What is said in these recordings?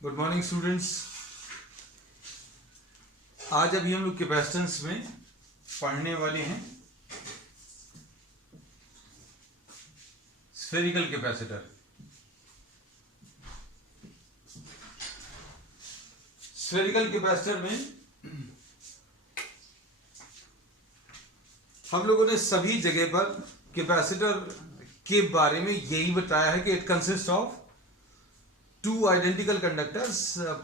Good morning students. आज अभी हम लोग कैपेसिटेंस में पढ़ने वाले हैं स्फेरिकल कैपेसिटर। स्फेरिकल कैपेसिटर में हम लोगों ने सभी जगह पर कैपेसिटर के बारे में यही बताया है कि it consist of two identical conductors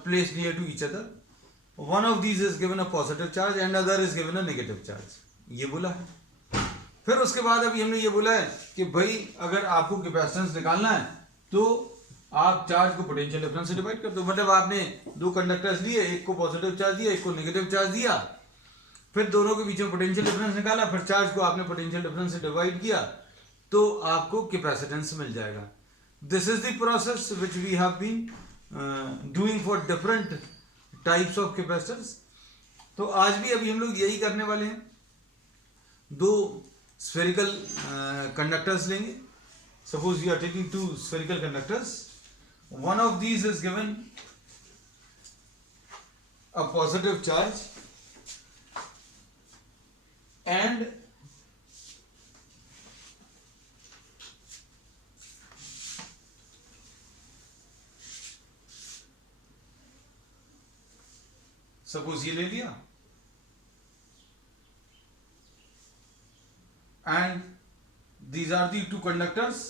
placed near to each other. One of these is given a positive charge and other is given a negative charge. ये बोला है। फिर उसके बाद अभी हमने ये बोला है कि भाई अगर आपको कैपेसिटेंस निकालना है तो आप चार्ज को पोटेंशियल डिफरेंस से डिवाइड कर दो। मतलब आपने दो कंडक्टर्स लिए, एक को पॉजिटिव चार्ज दिया, एक को नेगेटिव चार्ज दिया, फिर दोनों के बीच में पोटेंशियल डिफरेंस निकाला, फिर चार्ज को आपने पोटेंशियल डिफरेंस से डिवाइड किया तो आपको कैपेसिटेंस मिल जाएगा। This is the process which we have been doing for different types of capacitors. तो आज भी अभी हम लोग यही करने वाले हैं। दो spherical conductors लेंगे। Suppose we are taking two spherical conductors. One of these is given a positive charge and suppose ये ले लिया and these are the two conductors.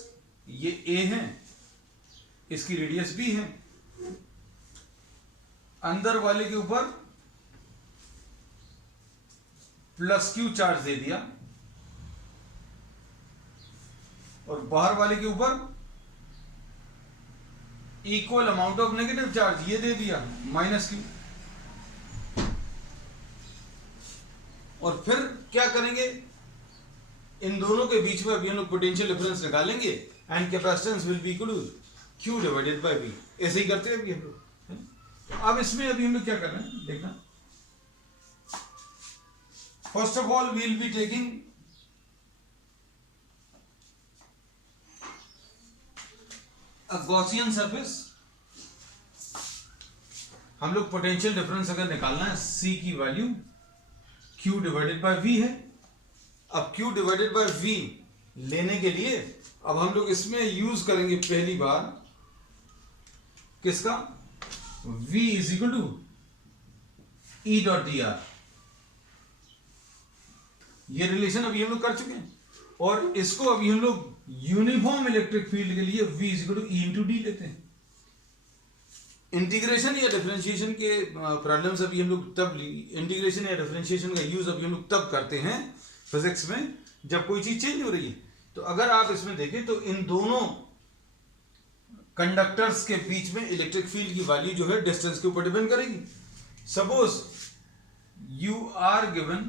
ये ए है, इसकी रेडियस बी है। अंदर वाले के ऊपर प्लस क्यू चार्ज दे दिया और बाहर वाले के ऊपर equal amount of negative charge ये दे दिया माइनस क्यू। और फिर क्या करेंगे, इन दोनों के बीच में अभी हम लोग पोटेंशियल डिफरेंस निकालेंगे and capacitance will be equal to Q divided by V। ऐसे ही करते हैं अभी हम लोग। अब इसमें अभी हम लोग क्या कर रहे हैं देखना। First of all we will be taking a Gaussian surface. हम लोग पोटेंशियल डिफरेंस अगर निकालना है C की value Q divided by V है। अब Q डिवाइडेड बाय V लेने के लिए अब हम लोग इसमें यूज करेंगे पहली बार किसका, V is equal to E dot d r. ये रिलेशन अभी हम लोग कर चुके हैं और इसको अभी हम लोग यूनिफॉर्म इलेक्ट्रिक फील्ड के लिए V is equal to E into d लेते हैं। इंटीग्रेशन या डिफरेंशिएशन के प्रॉब्लम्स अभी हम लोग तब इंटीग्रेशन या डिफरेंशिएशन का यूज अभी हम लोग तब करते हैं फिजिक्स में जब कोई चीज चेंज हो रही है। तो अगर आप इसमें देखें तो इन दोनों कंडक्टर्स के बीच में इलेक्ट्रिक फील्ड की वैल्यू जो है डिस्टेंस के ऊपर डिपेंड करेगी। Suppose you are given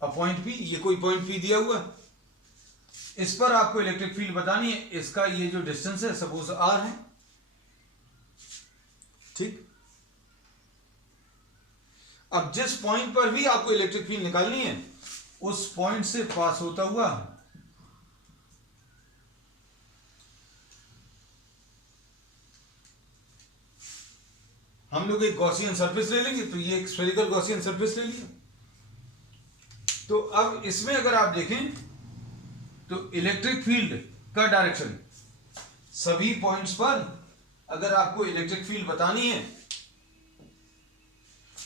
a point P, ये कोई पॉइंट पी दिया हुआ है, इस पर आपको इलेक्ट्रिक फील्ड बतानी है। इसका ये जो डिस्टेंस है सपोज r है, ठीक। अब जिस पॉइंट पर भी आपको इलेक्ट्रिक फील्ड निकालनी है उस पॉइंट से पास होता हुआ हम लोग एक गॉसियन सरफेस ले लेंगे। तो ये एक स्फेरिकल गॉसियन सरफेस ले लिया। तो अब इसमें अगर आप देखें तो इलेक्ट्रिक फील्ड का डायरेक्शन सभी पॉइंट्स पर अगर आपको इलेक्ट्रिक फील्ड बतानी है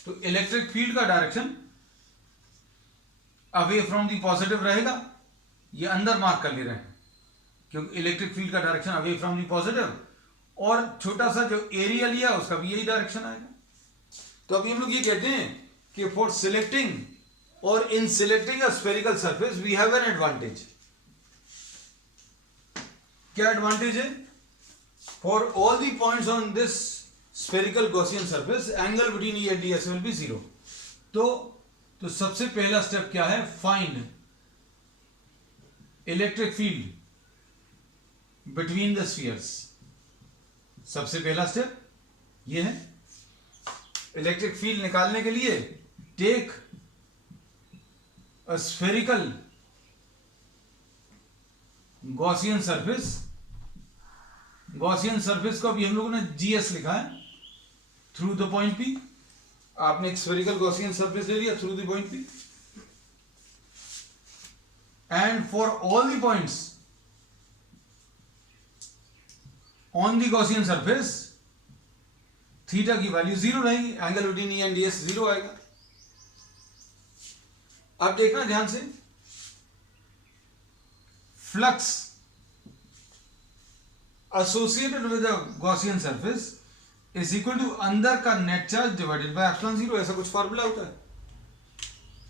तो इलेक्ट्रिक फील्ड का direction away from the positive रहेगा। ये अंदर मार्क कर ले रहे हैं क्योंकि इलेक्ट्रिक फील्ड का direction away from the positive, और छोटा सा जो एरिया लिया उसका भी यही डायरेक्शन आएगा। तो अभी हम लोग ये कहते हैं कि फॉर सिलेक्टिंग और in selecting a spherical surface we have an advantage. क्या एडवांटेज है? For all the points on this spherical Gaussian surface angle between E and D S will be zero. तो सबसे पहला स्टेप क्या है, find electric field between the spheres. सबसे पहला step ये है। इलेक्ट्रिक फील्ड निकालने के लिए take a spherical Gaussian surface Gaussian surface को अभी हम लोगों ने जीएस लिखा है, थ्रू द पॉइंट पी। आपने एक स्फेरिकल गॉसियन सरफेस ले लिया through the point P, and for all the points on the Gaussian surface theta की वैल्यू 0 रहेगी, angle between E and ds 0 आएगा। अब देखना ध्यान से, flux associated with the Gaussian surface is equal to अंदर का net charge divided by epsilon 0, ऐसा कुछ फार्मूला होता है।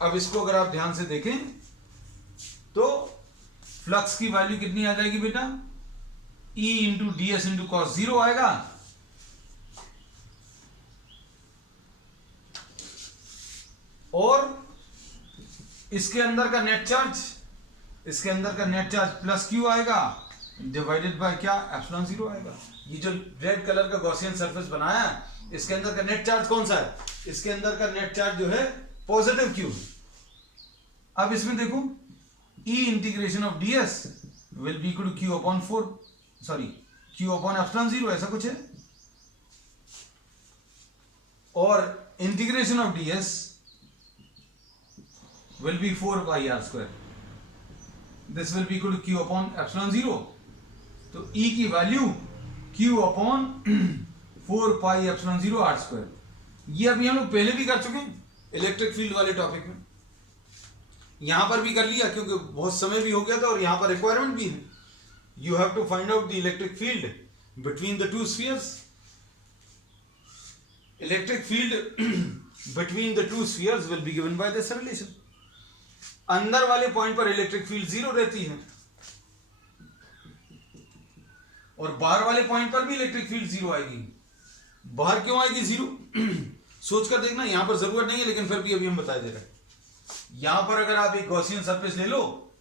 अब इसको अगर आप ध्यान से देखें तो फ्लक्स की वैल्यू कितनी आ जाएगी बेटा, E into D S into cos 0 आएगा, और इसके अंदर का नेट चार्ज प्लस क्यू आएगा डिवाइडेड बाय क्या, एप्सिलॉन 0 आएगा। ये जो रेड कलर का गॉसियन सरफेस बनाया है, इसके अंदर का नेट चार्ज कौन सा है, इसके अंदर का नेट चार्ज जो है पॉजिटिव क्यू। अब इसमें देखो E integration of ds will be equal to q upon 4, sorry q upon epsilon 0, ऐसा कुछ है, और integration of ds will be 4 pi r square. This will be equal to q upon epsilon 0. तो E की value q upon 4 pi epsilon 0 r square। ये अभी हम लोग पहले भी कर चुके हैं इलेक्ट्रिक फील्ड वाले टॉपिक में, यहां पर भी कर लिया क्योंकि बहुत समय भी हो गया था और यहां पर रिक्वायरमेंट भी है। You have to find out the electric field between the two spheres. Electric field between the two spheres will be given by this relation. अंदर वाले पॉइंट पर इलेक्ट्रिक फील्ड 0 रहती है और बाहर वाले पॉइंट पर भी इलेक्ट्रिक फील्ड 0 आएगी। बाहर क्यों आएगी 0 सोचकर देखना, यहां पर जरूरत नहीं है लेकिन फिर भी अभी हम बता दे रहे हैं। यहां पर अगर आप एक गॉसियन सरफेस ले लो,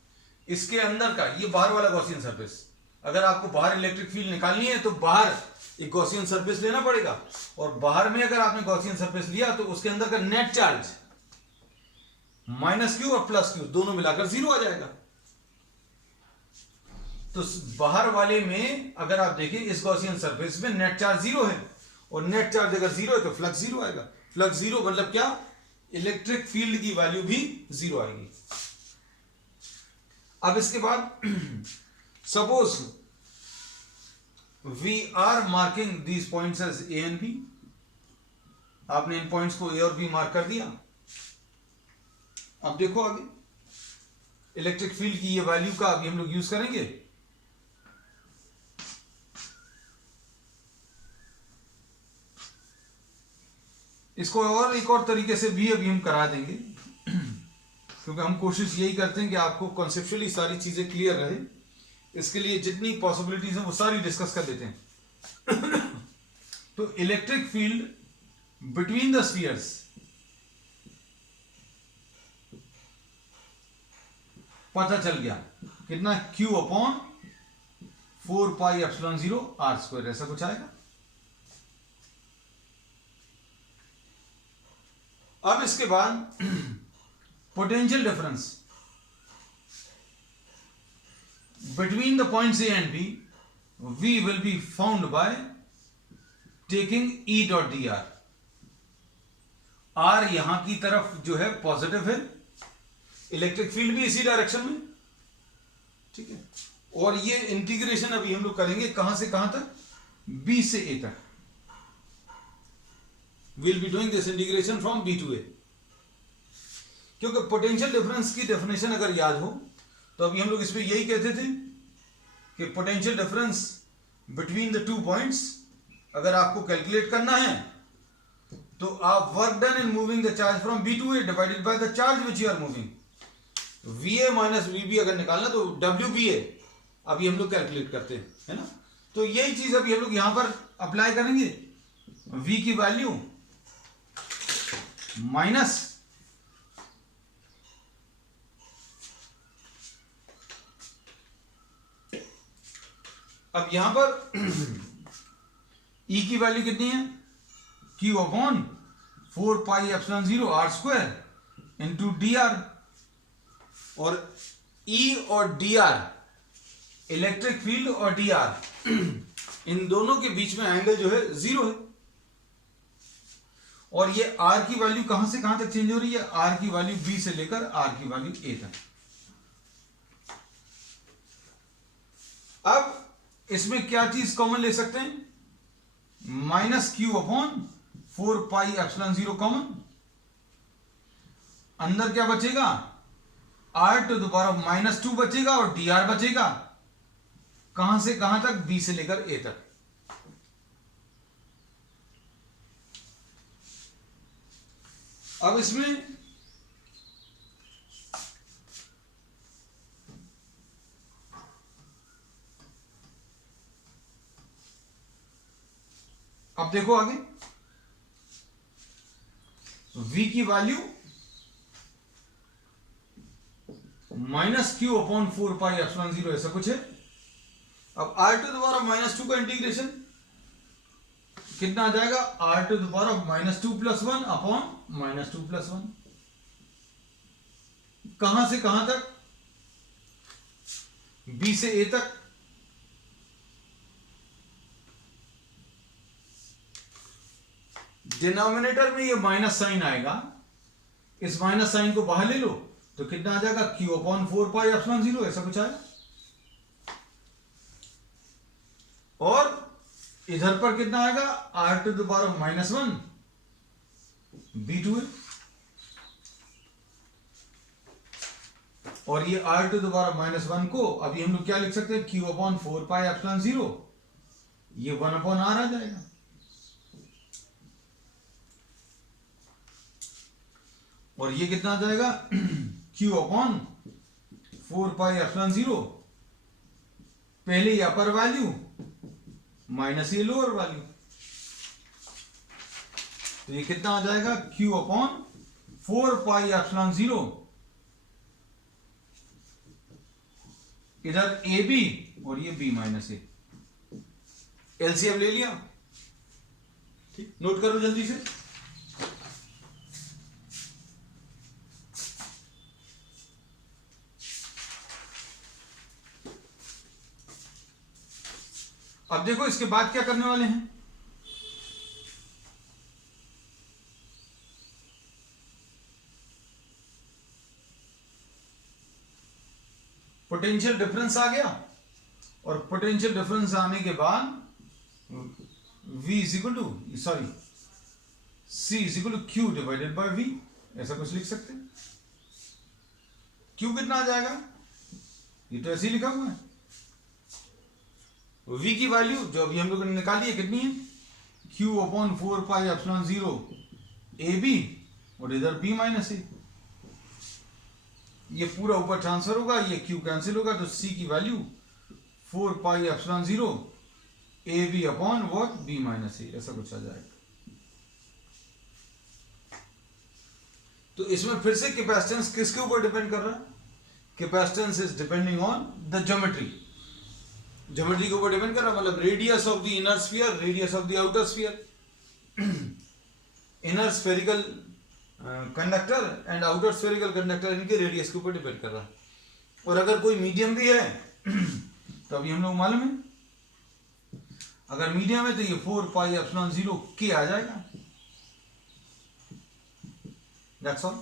इसके अंदर का ये बाहर वाला गॉसियन सरफेस, अगर आपको बाहर इलेक्ट्रिक फील्ड निकालनी है तो बाहर एक गॉसियन सरफेस लेना पड़ेगा, और बाहर में अगर आपने गॉसियन सरफेस लिया तो उसके अंदर का नेट चार्ज माइनस क्यू और प्लस क्यू दोनों मिलाकर 0 आ जाएगा। तो बाहर वाले में अगर आप देखें इस गॉसियन सरफेस में नेट चार्ज 0 है, और नेट चार्ज अगर 0 है तो फ्लक्स 0 आएगा। फ्लक्स 0 मतलब क्या, इलेक्ट्रिक फील्ड की वैल्यू भी 0 आएगी। अब इसके बाद suppose we are marking these points as A and B. आपने इन पॉइंट्स को ए और बी मार्क कर दिया। अब देखो आगे इलेक्ट्रिक फील्ड की ये वैल्यू का अभी हम लोग यूज करेंगे। इसको और एक और तरीके से भी अभी हम करा देंगे क्योंकि हम कोशिश यही करते हैं कि आपको कॉन्सेप्चुअली सारी चीजें क्लियर रहे। इसके लिए जितनी पॉसिबिलिटीज हैं वो सारी डिस्कस कर देते हैं। तो electric field between the spheres पता चल गया कितना, Q upon 4 pi epsilon 0 r square, ऐसा कुछ आएगा। अब इसके बाद potential difference between the points A and B we will be found by taking E dot d r. R यहां की तरफ जो है पॉजिटिव है, इलेक्ट्रिक फील्ड भी इसी डायरेक्शन में, ठीक है। और ये इंटीग्रेशन अभी हम लोग करेंगे कहां से कहां तक, B से A तक। we'll be doing this integration from B to A। क्योंकि पोटेंशियल डिफरेंस की डेफिनेशन अगर याद हो तो अभी हम लोग इस पे यही कहते थे कि potential difference between the two points अगर आपको कैलकुलेट करना है तो आप work done in moving the charge from B to A divided by the charge which you are moving, VA minus VB अगर निकालना तो WBA अभी हम लोग कैलकुलेट करते हैं, है ना। तो यही चीज अभी हम लोग यहां पर अप्लाई करेंगे। V की वैल्यू माइनस अब यहां पर E की वैल्यू कितनी है, Q upon 4 pi epsilon 0 r square into D R. और E और डी आर, इलेक्ट्रिक फील्ड और डी आर इन दोनों के बीच में एंगल जो है 0 है। और ये आर की वैल्यू कहां से कहां तक चेंज हो रही है? आर की वैल्यू बी से लेकर आर की वैल्यू ए तक। अब इसमें क्या चीज कॉमन ले सकते हैं? Minus q upon 4 pi epsilon 0 common. अंदर क्या बचेगा? r to the power of -2 बचेगा और dr बचेगा। कहां से कहां तक? b से लेकर a तक। अब इसमें अब देखो आगे, v की value -q upon 4 pi epsilon 0 ऐसा कुछ है। अब r to the power of -2 का इंटीग्रेशन कितना आ जाएगा? r to the power of -2 + 1 upon -2 + 1। कहां से कहां तक? b से a तक। डिनोमिनेटर में ये माइनस साइन आएगा, इस माइनस साइन को बाहर ले लो तो कितना आ जाएगा? q अपॉन 4 पाई एप्सिलॉन 0 ऐसा कुछ आएगा। और इधर पर कितना आएगा? r to the power of -1 b2 है। और ये r to the power of -1 को अभी हम लोग क्या लिख सकते हैं? q अपॉन 4 पाई एप्सिलॉन 0, ये 1 अपॉन r आ जाएगा। और ये कितना आ जाएगा? q अपॉन 4 पाई एप्सिलॉन 0, पहले ये अपर वैल्यू माइनस ये लोअर वैल्यू, तो ये कितना आ जाएगा? q अपॉन 4 पाई एप्सिलॉन 0, इधर ए बी और ये b माइनस ए। एलसीएम ले लिया, ठीक, नोट करो जल्दी से। अब देखो इसके बाद क्या करने वाले हैं। पोटेंशियल डिफरेंस आ गया, और पोटेंशियल डिफरेंस आने के बाद V is equal to C is equal to Q divided by V, ऐसा कुछ लिख सकते हैं। Q कितना आ जाएगा? ये तो ऐसे ही लिखा हुआ है। V की वैल्यू जो अभी हम लोगों ने निकाली है कितनी है? Q upon 4 pi epsilon 0 AB, और इधर B माइनस ए। ये पूरा ऊपर ट्रांसफर होगा, ये Q कैंसिल होगा, तो C की value 4 pi epsilon 0 AB upon what? B minus A, ऐसा कुछ आ जाएगा। तो इसमें फिर से कैपेसिटेंस किसके ऊपर डिपेंड कर रहा है? Capacitance is depending on the geometry. Geometry के ऊपर डिपेंड कर रहा है, मतलब radius of the inner sphere, radius of the outer sphere. Inner spherical conductor and outer spherical conductor, इनके रेडियस के ऊपर डिपेंड कर रहा है। और अगर कोई मीडियम भी है तो अभी हम लोग मालूम है, अगर मीडियम है तो ये 4 पाई एप्सिलॉन 0 के आ जाएगा। That's all.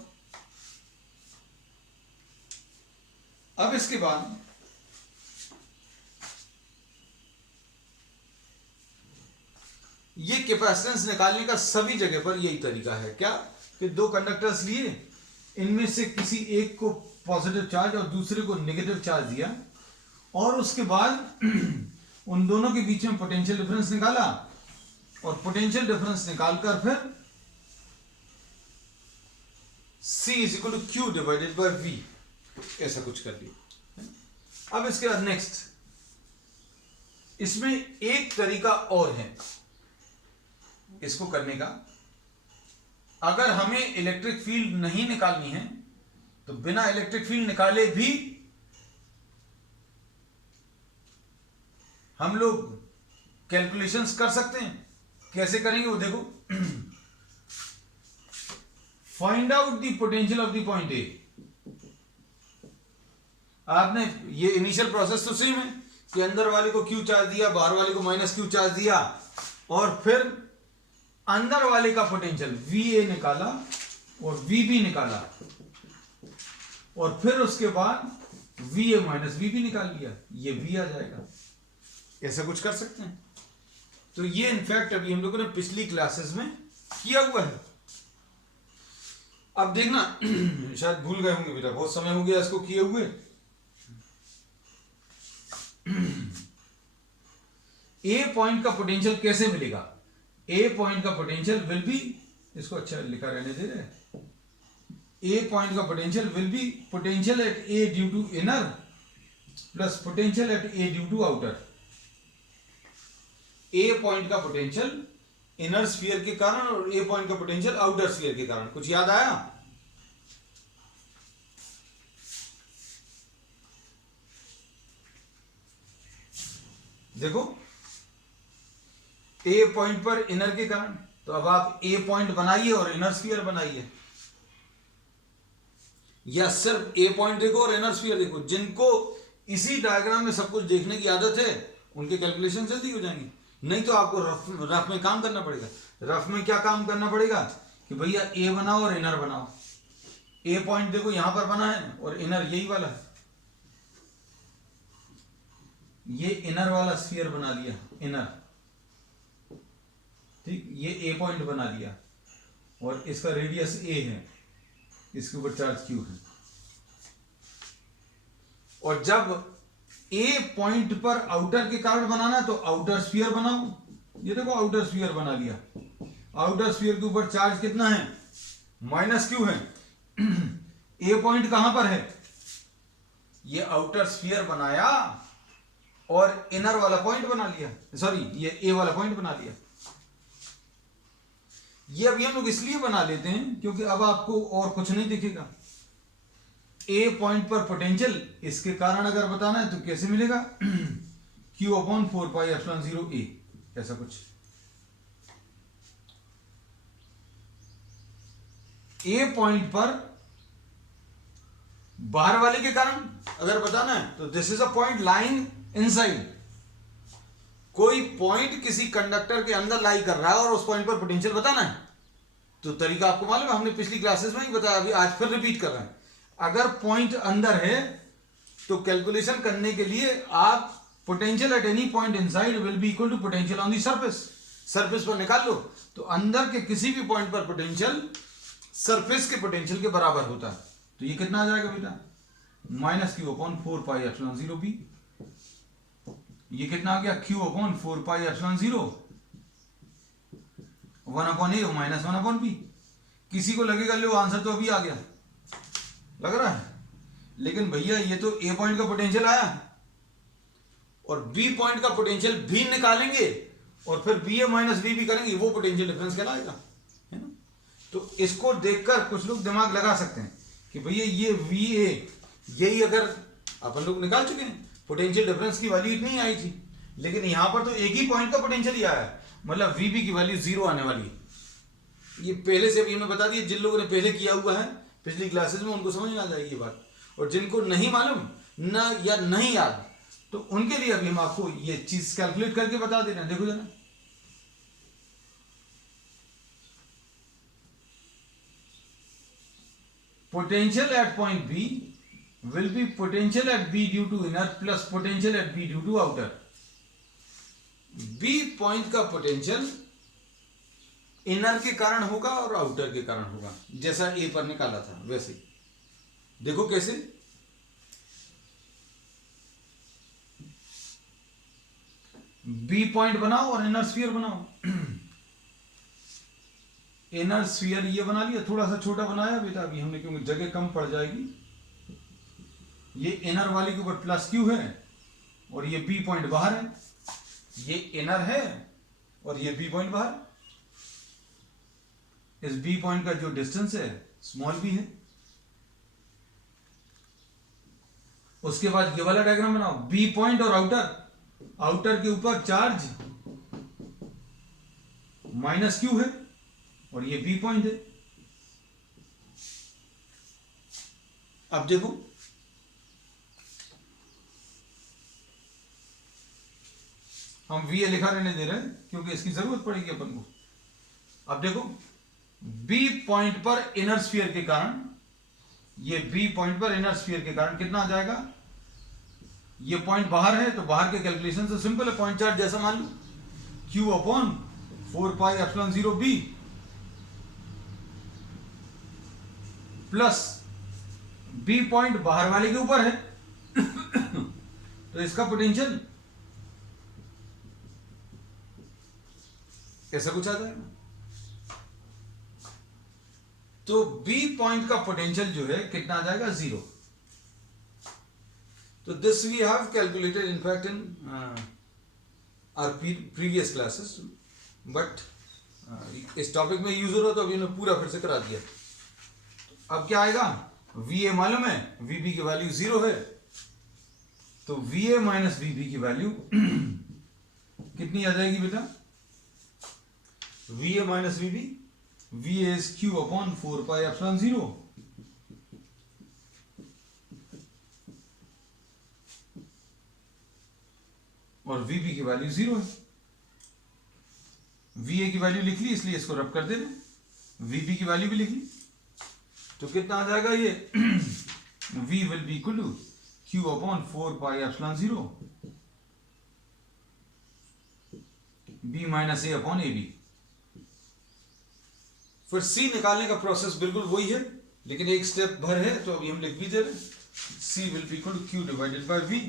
अब इसके बाद ये कैपेसिटेंस निकालने का सभी जगह पर यही तरीका है। क्या? कि दो कंडक्टर्स लिए, इनमें से किसी एक को पॉजिटिव चार्ज और दूसरे को नेगेटिव चार्ज दिया, और उसके बाद उन दोनों के बीच में पोटेंशियल डिफरेंस निकाला, और पोटेंशियल डिफरेंस निकालकर फिर C is equal to Q divided by V, ऐसा कुछ कर दिया। अब इसके बाद नेक्स्ट, इसमें एक तरीका और है इसको करने का। अगर हमें इलेक्ट्रिक फील्ड नहीं निकालनी है तो बिना इलेक्ट्रिक फील्ड निकाले भी हम लोग कैलकुलेशंस कर सकते हैं। कैसे करेंगे वो देखो। Find out the potential of the point A. आपने ये इनिशियल प्रोसेस तो सेम है, कि अंदर वाले को क्यू चार्ज दिया, बाहर वाले को माइनस क्यू चार्ज दिया, और फिर अंदर वाले का पोटेंशियल VA निकाला और VB निकाला, और फिर उसके बाद VA माइनस VB निकाल लिया, ये V आ जाएगा। ऐसा कुछ कर सकते हैं। तो ये इनफैक्ट अभी हम लोगों ने पिछली क्लासेस में किया हुआ है। अब देखना शायद भूल गए होंगे बेटा, बहुत समय हो गया इसको किए हुए। ए पॉइंट का पोटेंशियल कैसे मिलेगा? ए पॉइंट का पोटेंशियल विल बी, इसको अच्छा लिखा रहने दे रहे, ए पॉइंट का potential will be potential at A due to inner plus potential at A due to outer. A point का पोटेंशियल इनर स्फीयर के कारण और ए पॉइंट का पोटेंशियल आउटर स्फीयर के कारण। कुछ याद आया? देखो, ए पॉइंट पर इनर के कारण, तो अब आप ए पॉइंट बनाइए और इनर स्फीयर बनाइए, या सिर्फ ए पॉइंट देखो और इनर स्फीयर देखो। जिनको इसी डायग्राम में सब कुछ देखने की आदत है उनके कैलकुलेशन जल्दी हो जाएंगे। नहीं तो आपको रफ में काम करना पड़ेगा। रफ में क्या काम करना पड़ेगा कि भैया ए बनाओ और इनर बनाओ। ए पॉइंट देखो यहां पर बना है और इनर यही वाला है, ये इनर वाला स्फीयर बना लिया, इनर, ठीक, ये ए पॉइंट बना लिया और इसका रेडियस ए है, इसके ऊपर चार्ज क्यू है। और जब ए पॉइंट पर आउटर के कारण बनाना है तो आउटर स्फीयर बनाओ। ये देखो आउटर स्फीयर बना लिया, आउटर स्फीयर के ऊपर चार्ज कितना है? माइनस क्यू है। ए पॉइंट कहां पर है? ये आउटर स्फीयर बनाया और इनर वाला पॉइंट बना लिया, सॉरी ये ए वाला पॉइंट बना लिया। ये अभी हम लोग इसलिए बना लेते हैं क्योंकि अब आपको और कुछ नहीं दिखेगा। ए पॉइंट पर पोटेंशियल इसके कारण अगर बताना है तो कैसे मिलेगा? Q upon 4 pi epsilon 0 A, ऐसा कुछ। ए पॉइंट पर बाहर वाले के कारण अगर बताना है तो this is a point lying inside. कोई पॉइंट किसी कंडक्टर के अंदर लाई कर रहा है और उस पॉइंट पर पोटेंशियल बताना है तो तरीका आपको मालूम है, हमने पिछली क्लासेस में ही बताया, अभी आज फिर रिपीट कर रहे हैं। अगर पॉइंट अंदर है तो कैलकुलेशन करने के लिए आप potential at any point inside will be equal to potential on the surface, surface पर निकाल लो। तो अंदर के किसी भी पॉइंट पर पोटेंशियल सरफेस के पोटेंशियल के बराबर होता है। तो ये कितना आ जाएगा बेटा? Minus Q upon 4 pi epsilon 0 B। ये कितना आ गया? Q upon 4 pi epsilon 0 1 upon A minus 1 upon B. किसी को लगेगा लो आंसर तो अभी आ गया, लग रहा है, लेकिन भैया ये तो ए पॉइंट का पोटेंशियल आया और बी पॉइंट का पोटेंशियल भी निकालेंगे और फिर बी ए माइनस बी भी करेंगे, वो पोटेंशियल डिफरेंस कहलाएगा, है ना। तो इसको देखकर कुछ लोग दिमाग लगा सकते हैं कि भैया ये वी ए, यही अगर अपन लोग निकाल चुके हैं, पोटेंशियल डिफरेंस की वैल्यू इतनी आई थी, लेकिन यहां पर तो एक ही पॉइंट का पोटेंशियल ही आया है, मतलब वीबी की वैल्यू 0 आने वाली है। ये पहले से भी हमने बता दिया, जिन लोगों ने पहले किया हुआ है पिछली क्लासेस में उनको समझ में आ जाएगी ये बात, और जिनको नहीं मालूम ना या नहीं याद तो उनके लिए अभी हम आपको ये चीज कैलकुलेट करके बता दे रहे हैं। देखो जरा, potential at point B will be potential at B due to inner plus potential at B due to outer. B point का पोटेंशियल इनर के कारण होगा और आउटर के कारण होगा, जैसा ए पर निकाला था वैसे। देखो कैसे, बी पॉइंट बनाओ और इनर स्फीयर बनाओ। इनर स्फीयर ये बना लिया, थोड़ा सा छोटा बनाया बेटा अभी हमने क्योंकि जगह कम पड़ जाएगी। ये इनर वाले के ऊपर प्लस क्यू है और ये बी पॉइंट बाहर है, ये इनर है और ये बी पॉइंट बाहर। इस बी पॉइंट का जो डिस्टेंस है स्मॉल बी है। उसके बाद ये वाला डायग्राम बनाओ, बी पॉइंट और आउटर, आउटर के ऊपर चार्ज माइनस क्यू है और ये बी पॉइंट है। अब देखो हम वी ए लिखा रहने दे रहे हैं क्योंकि इसकी जरूरत पड़ेगी अपन को। अब देखो बी पॉइंट पर इनर स्फीयर के कारण, ये बी पॉइंट पर इनर स्फीयर के कारण कितना आ जाएगा, ये पॉइंट बाहर है तो बाहर के कैलकुलेशन से सिंपल है, पॉइंट चार्ज जैसा मान लो Q upon 4πε0 b plus B point बाहर वाले के ऊपर है तो इसका पोटेंशियल ऐसा कुछ आ जाएगा। तो बी पॉइंट का पोटेंशियल जो है कितना आ जाएगा, 0। तो this we have calculated in fact in our previous classes, but इस टॉपिक में यूज हो रहा तो अभी मैंने पूरा फिर से करा दिया। अब क्या आएगा, वी ए मालूम है, वी बी की वैल्यू 0 है, तो V A minus V B की वैल्यू कितनी आ जाएगी बेटा, V A minus V B, V A is Q upon 4πε0 और वी बी की वैल्यू 0 है। वी ए की वैल्यू लिख ली इसलिए इसको रब कर दे रहे, वी बी की वैल्यू भी लिख ली, तो कितना आ जाएगा ये v will be equal to q upon 4πε0 b minus A upon A B. फिर c निकालने का प्रोसेस बिल्कुल वही है लेकिन एक स्टेप भर है तो अभी हम लिख भी दे रहे हैं, c will be equal to q divided by v,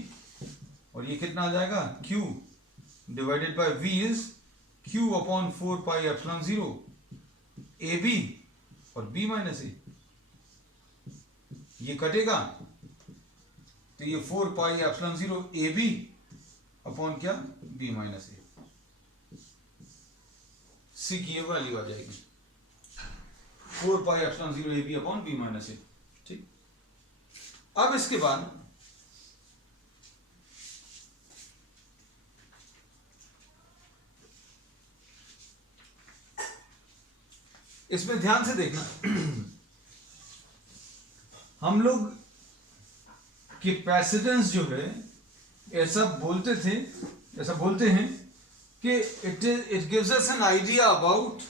और ये कितना आ जाएगा, q divided by v is q upon 4πε0 A B और b माइनस ए, ये कटेगा तो ये 4πε0 ए बी अपॉन क्या, b माइनस ए, सी की ये वैल्यू आ जाएगी 4πε0 A B upon b minus A. ठीक, अब इसके बाद इसमें ध्यान से देखना हम लोग कैपेसिटेंस जो है ऐसा बोलते हैं कि it gives us an idea about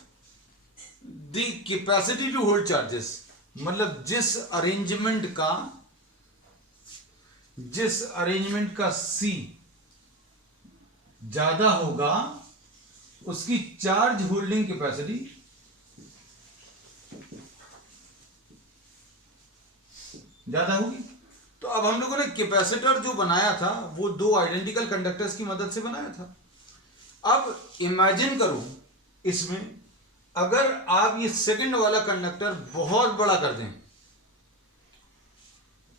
the capacity to hold charges, मतलब जिस अरेंजमेंट का C ज्यादा होगा उसकी चार्ज होल्डिंग कैपेसिटी ज्यादा होगी। तो अब हम लोगों ने कैपेसिटर जो बनाया था वो दो आइडेंटिकल कंडक्टर्स की मदद से बनाया था। अब इमेजिन करो इसमें अगर आप ये सेकंड वाला कंडक्टर बहुत बड़ा कर दें,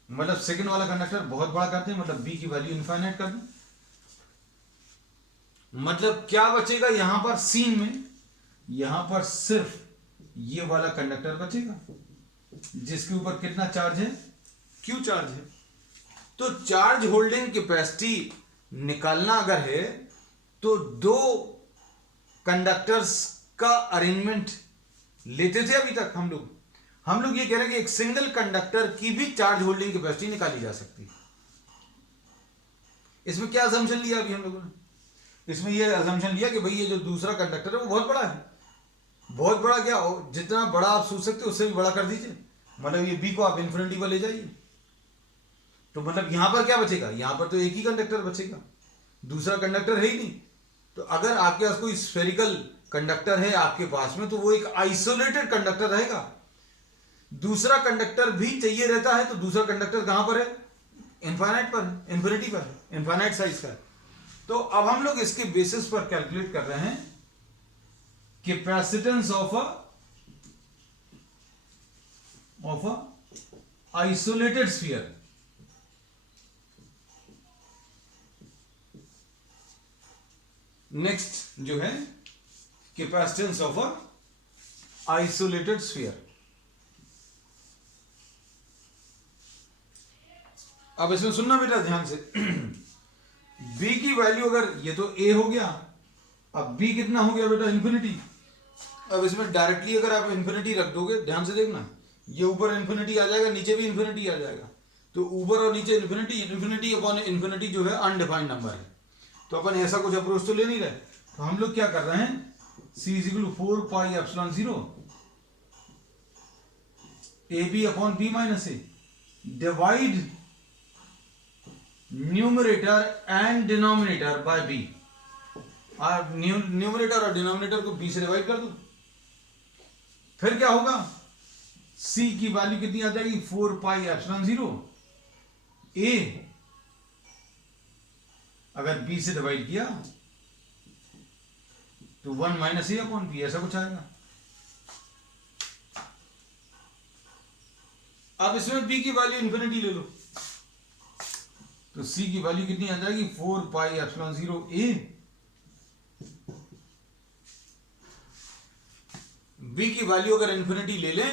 मतलब सेकंड वाला कंडक्टर बहुत बड़ा कर दें, मतलब बी की वैल्यू इनफाइनाइट कर दें, मतलब क्या बचेगा यहां पर सीन में, यहां पर सिर्फ ये वाला कंडक्टर बचेगा जिसके ऊपर कितना चार्ज है, क्यू चार्ज है। तो चार्ज होल्डिंग कैपेसिटी निकालना अगर है तो दो कंडक्टर्स का अरेंजमेंट लेते थे अभी तक हम लोग ये कह रहे हैं कि एक सिंगल कंडक्टर की भी चार्ज होल्डिंग कैपेसिटी निकाली जा सकती है। इसमें क्या असम्पशन लिया अभी हम लोगों ने, इसमें ये असम्पशन लिया कि भाई ये जो दूसरा कंडक्टर है वो बहुत बड़ा है, बहुत बड़ा क्या, जितना बड़ा आप सोच सकते हो उससे भी बड़ा कर दीजिए, मतलब ये बी को आप इन्फिनिटी पर ले जाइए, तो मतलब यहां पर क्या बचेगा, यहां पर तो एक ही कंडक्टर बचेगा, दूसरा कंडक्टर है ही नहीं। तो अगर आपके पास कोई स्फेरिकल कंडक्टर है आपके पास में तो वो एक आइसोलेटेड कंडक्टर रहेगा। दूसरा कंडक्टर भी चाहिए रहता है तो दूसरा कंडक्टर कहां पर है, इनफाइनाइट पर, इन्फिनिटी पर, इनफाइनाइट साइज का। तो अब हम लोग इसके बेसिस पर कैलकुलेट कर रहे हैं capacitance of a isolated sphere. Next जो है capacitance of a isolated sphere. अब इसमें सुनना बेटा ध्यान से b की वैल्यू अगर ये तो a हो गया, अब b कितना हो गया बेटा, इन्फिनिटी। अब इसमें डायरेक्टली अगर आप इन्फिनिटी रख दोगे, ध्यान से देखना, ये ऊपर इन्फिनिटी आ जाएगा, नीचे भी इन्फिनिटी आ जाएगा, तो ऊपर और नीचे इन्फिनिटी, इन्फिनिटी अपॉन इन्फिनिटी जो है अनडिफाइंड नंबर है। तो अपन ऐसा कुछ अप्रोच तो ले नहीं रहे, तो हम लोग क्या कर रहे हैं, c is equal to 4 pi epsilon 0 ab upon b minus a, divide numerator and denominator by b। और न्यूमरेटर और डिनोमिनेटर को b से डिवाइड कर दो, फिर क्या होगा, c की वैल्यू कितनी आ जाएगी, 4 पाई एप्सिलॉन 0 a, अगर b से डिवाइड किया तो 1 माइनस ए अपॉन बी, ऐसा कुछ आएगा। अब इसमें b की वैल्यू इंफिनिटी ले लो, तो c की वैल्यू कितनी आ जाएगी, 4 पाई एप्सिलॉन 0 a, b की वैल्यू अगर इंफिनिटी ले लें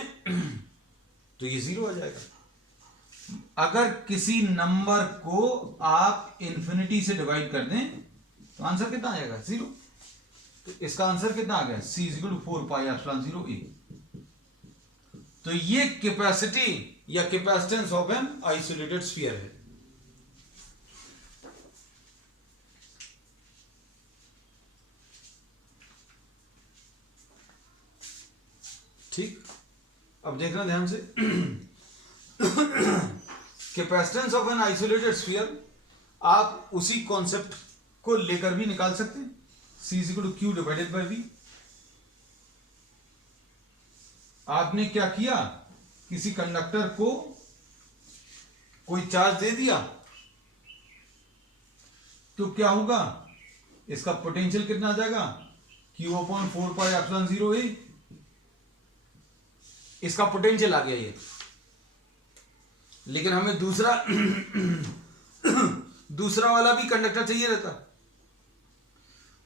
तो ये 0 आ जाएगा। अगर किसी नंबर को आप इंफिनिटी से डिवाइड कर दें तो आंसर कितना आ जाएगा, 0। तो इसका आंसर कितना आ गया, c is equal to 4 pi epsilon 0 a। तो ये कैपेसिटी या capacitance of an isolated sphere है। ठीक, अब देखना ध्यान से, capacitance of an isolated sphere आप उसी कॉन्सेप्ट को लेकर भी निकाल सकते हैं, C is equal to Q divided by V। आपने क्या किया, किसी कंडक्टर को कोई चार्ज दे दिया तो क्या होगा, इसका पोटेंशियल कितना आ जाएगा, Q upon 4 pi epsilon 0 a। इसका पोटेंशियल आ गया ये, लेकिन हमें दूसरा दूसरा वाला भी कंडक्टर चाहिए रहता,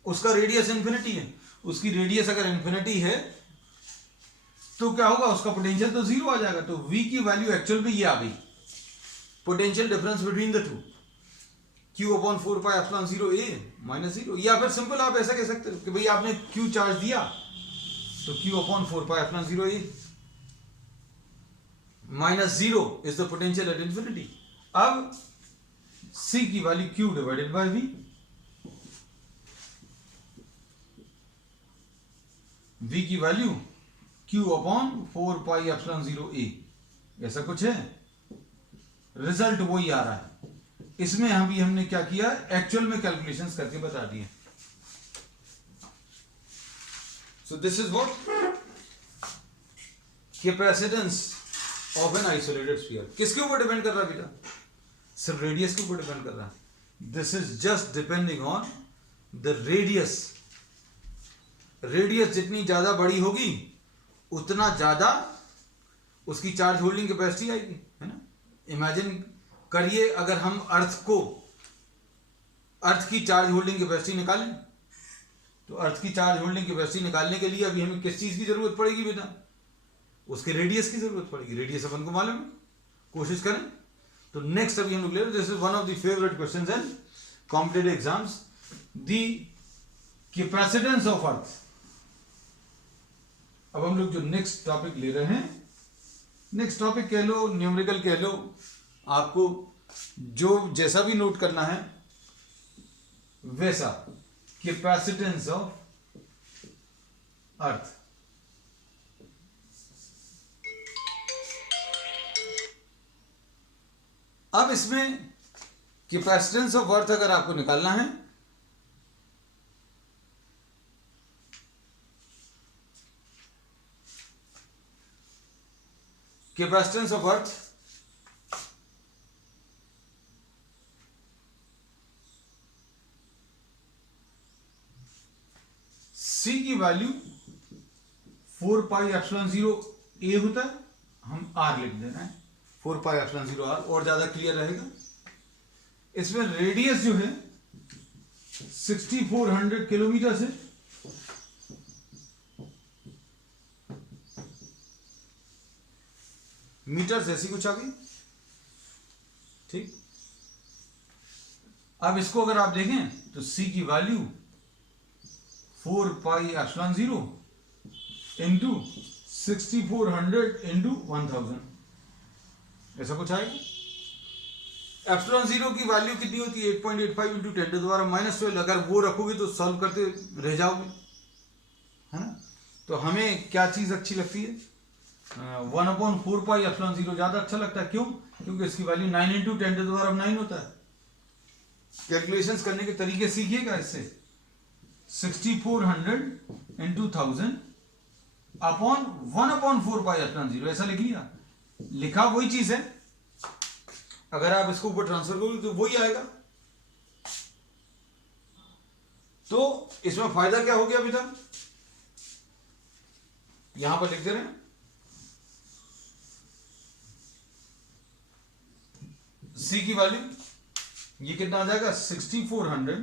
उसका रेडियस इंफिनिटी है, उसकी रेडियस अगर इंफिनिटी है तो क्या होगा, उसका पोटेंशियल तो 0 आ जाएगा। तो V की वैल्यू एक्चुअल में ये आ गई, potential difference between the to, Q upon 4 pi epsilon 0 a minus 0। या फिर सिंपल आप ऐसा कह सकते हो कि भाई आपने Q चार्ज दिया तो Q upon 4 pi epsilon 0 a minus 0 is the potential at infinity. अब C की value Q divided by V, V की value Q upon 4 pi epsilon 0 a, ऐसा कुछ है, रिजल्ट वही आ रहा है। इसमें हमने क्या किया, एक्चुअल में कैलकुलेशंस करके बता दिए। So this is what capacitance of an isolated sphere. किसके ऊपर डिपेंड कर रहा है बेटा, सिर्फ रेडियस के ऊपर डिपेंड कर रहा है। This is just depending on the radius. Radius जितनी ज्यादा बड़ी होगी उतना ज्यादा उसकी चार्ज होल्डिंग कैपेसिटी आएगी, है ना। इमेजिन करिए अगर हम अर्थ की चार्ज होल्डिंग कैपेसिटी निकालें, तो अर्थ की चार्ज होल्डिंग कैपेसिटी निकालने के लिए अभी हमें किस चीज की जरूरत पड़ेगी बेटा, उसके रेडियस की जरूरत पड़ेगी। रेडियस अपन को मालूम है, कोशिश करें। तो नेक्स्ट अभी हम लोग ले रहे हैं, this is one of the favourite questions in competitive exams, the capacitance of earth. अब हम लोग जो नेक्स्ट टॉपिक ले रहे हैं, नेक्स्ट टॉपिक कह लो, न्यूमेरिकल कह लो, आपको जो जैसा भी नोट करना है वैसा, कैपेसिटेंस ऑफ अर्थ। अब इसमें कैपेसिटेंस ऑफ अर्थ अगर आपको निकालना है, कैपेसिटेंस ऑफ अर्थ C की वैल्यू 4 पाई एप्सिलॉन 0 a होता है, हम R लिख देना है, 4 पाई एप्सिलॉन 0 R, और ज्यादा क्लियर रहेगा। इसमें रेडियस जो है 6400 किलोमीटर से मीटर ऐसी कुछ आ गई, ठीक। अब इसको अगर आप देखें तो C की value 4 pi epsilon 0 into 6400 into 1000, ऐसा कुछ आएगा। एप्सिलॉन जीरो की वैल्यू कितनी होती है 8.85 इंटू 10⁻12। अगर वो रखोगे तो सॉल्व करते रह जाओगे, है ना। तो हमें क्या चीज अच्छी लगती है, 1/4 एप्सिलॉन जीरो ज्यादा अच्छा लगता है। क्यों? क्योंकि इसकी वैल्यू 9 इंटू 10⁻9 होता है। कैलकुलेशंस करने के तरीके सीखिएगा इससे। 6400 इंटू 1000 अपॉन 1/4 एप्सिलॉन जीरो, ऐसा लिख लिया। लिखा वही चीज है, अगर आप इसको ऊपर ट्रांसफर करोगे तो वही आएगा। तो इसमें फायदा क्या हो गया अभी तक, यहां पर लिखते रहे, सी की वैल्यू ये कितना आ जाएगा 6400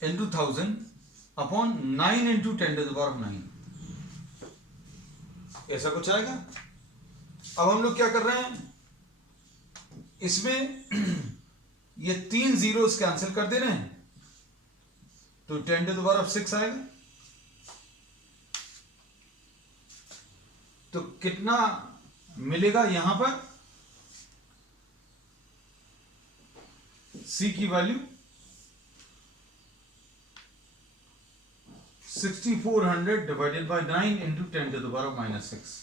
इंटू 1000 अपॉन 9 इंटू 10⁻9, ऐसा कुछ आएगा। अब हम लोग क्या कर रहे हैं, इसमें ये 3 जीरोस कैंसिल कर दे रहे हैं, तो 10⁻6 आएगा। तो कितना मिलेगा यहां पर, सी की वैल्यू 6400 डिवाइडेड बाय 9 इंटू 10⁻6,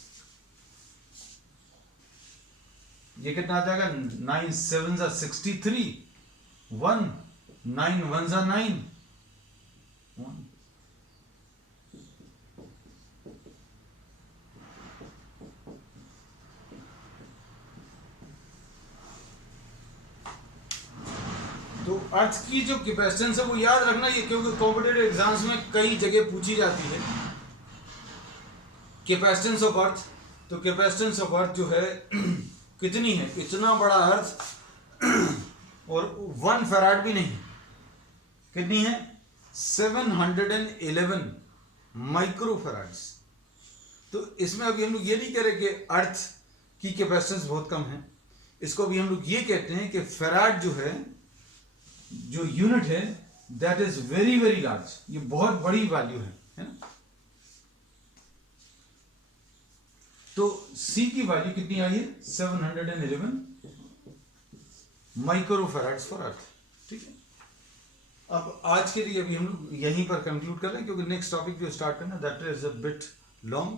ये कितना आ जाएगा, 9 7 63, 1 9 1 9, 1। तो अर्थ की जो कैपेसिटेंस है वो याद रखना ये, क्योंकि कॉम्पिटिटिव एग्जाम्स में कई जगह पूछी जाती है कैपेसिटेंस ऑफ अर्थ। तो कैपेसिटेंस ऑफ अर्थ जो है कितनी है, इतना बड़ा अर्थ और 1 फैराड भी नहीं, कितनी है 711 माइक्रोफैराड्स। तो इसमें अभी हम लोग ये नहीं कह रहे कि अर्थ की कैपेसिटेंस बहुत कम है, इसको अभी हम लोग ये कहते हैं कि फैराड जो है, जो यूनिट है, that is very very large, ये बहुत बड़ी वैल्यू है ना। तो सी की वैल्यू कितनी आई है 711 माइक्रोफैराड्स फॉर अर्थ, ठीक है। अब आज के लिए अभी हम लोग यहीं पर कंक्लूड कर रहे हैं, क्योंकि नेक्स्ट टॉपिक जो स्टार्ट करना that is a bit long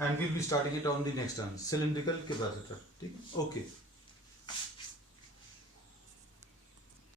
and will be starting it on the next time, cylindrical capacitor, ठीक है। ओके।